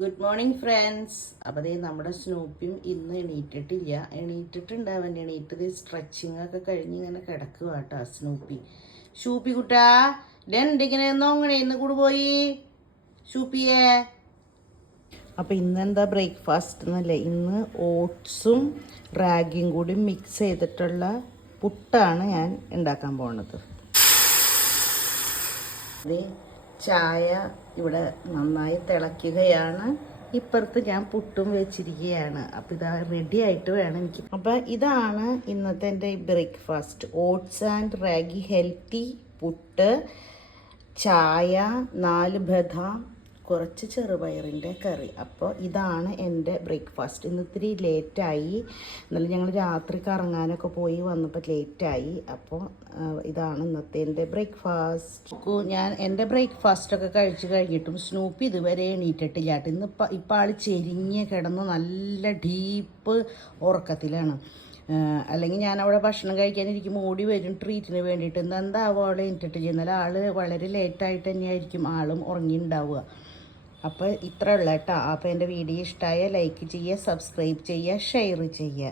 Good morning friends. അപ്പോൾ ദേ നമ്മുടെ സ്നൂപ്പിയും ഇന്ന് എണീറ്റിട്ടില്ല. എണീറ്റിട്ടുണ്ടാവൻ എണീറ്റത് സ്ട്രെച്ചിങ് ഒക്കെ കഴിഞ്ഞ് ഇങ്ങനെ കിടക്കുക കേട്ടോ ഷൂപ്പി കുട്ടാ ഇങ്ങനെ നോങ്ങണേ ഇന്ന് കൂടെ പോയി ഷൂപ്പിയെ. അപ്പോൾ ഇന്നെന്താ ബ്രേക്ക്ഫാസ്റ്റ് എന്നല്ലേ, ഇന്ന് ഓട്സും റാഗിയും കൂടി മിക്സ് ചെയ്തിട്ടുള്ള പുട്ടാണ് ഞാൻ ഉണ്ടാക്കാൻ പോകുന്നത്. ചായ ഇവിടെ നന്നായി തിളയ്ക്കുകയാണ്. ഇപ്പുറത്ത് ഞാൻ പുട്ടും വെച്ചിരിക്കുകയാണ്. അപ്പോൾ ഇതാ റെഡി ആയിട്ട് വേണം എനിക്ക്. അപ്പോൾ ഇതാണ് ഇന്നത്തെ എൻ്റെ breakfast. Oats and ragi healthy puttu, ചായ, 4 ബദാം, കുറച്ച് ചെറുപയറിൻ്റെ കറി. അപ്പോൾ ഇതാണ് എൻ്റെ ബ്രേക്ക്ഫാസ്റ്റ്. ഇന്ന് ഇത്തിരി ലേറ്റായി, എന്നാലും ഞങ്ങൾ രാത്രി കറങ്ങാനൊക്കെ പോയി വന്നപ്പോൾ ലേറ്റായി. അപ്പോൾ ഇതാണ് ഇന്നത്തെ എൻ്റെ ബ്രേക്ക്ഫാസ്റ്റ്. ഞാൻ എൻ്റെ ബ്രേക്ക്ഫാസ്റ്റൊക്കെ കഴിച്ച് കഴിഞ്ഞിട്ടും സ്നൂപ്പി ഇതുവരെ എണീറ്റിട്ടില്ല കേട്ടോ. ഇപ്പം ആൾ ചെരിഞ്ഞ് കിടന്ന് നല്ല ഡീപ്പ് ഉറക്കത്തിലാണ്. അല്ലെങ്കിൽ ഞാൻ അവിടെ ഭക്ഷണം കഴിക്കാനിരിക്കും ഓടി വരും ട്രീറ്റിന് വേണ്ടിയിട്ട്. എന്താവും അവിടെ എണീറ്റിട്ടില്ല. എന്നാൽ ആൾ വളരെ ലേറ്റായിട്ട് തന്നെയായിരിക്കും ആളും ഉറങ്ങിയിട്ടുണ്ടാവുക. അപ്പോൾ ഇത്ര ഉള്ള കേട്ടോ. അപ്പോൾ എൻ്റെ വീഡിയോ ഇഷ്ടമായ ലൈക്ക് ചെയ്യുക, സബ്സ്ക്രൈബ് ചെയ്യുക, ഷെയർ ചെയ്യുക.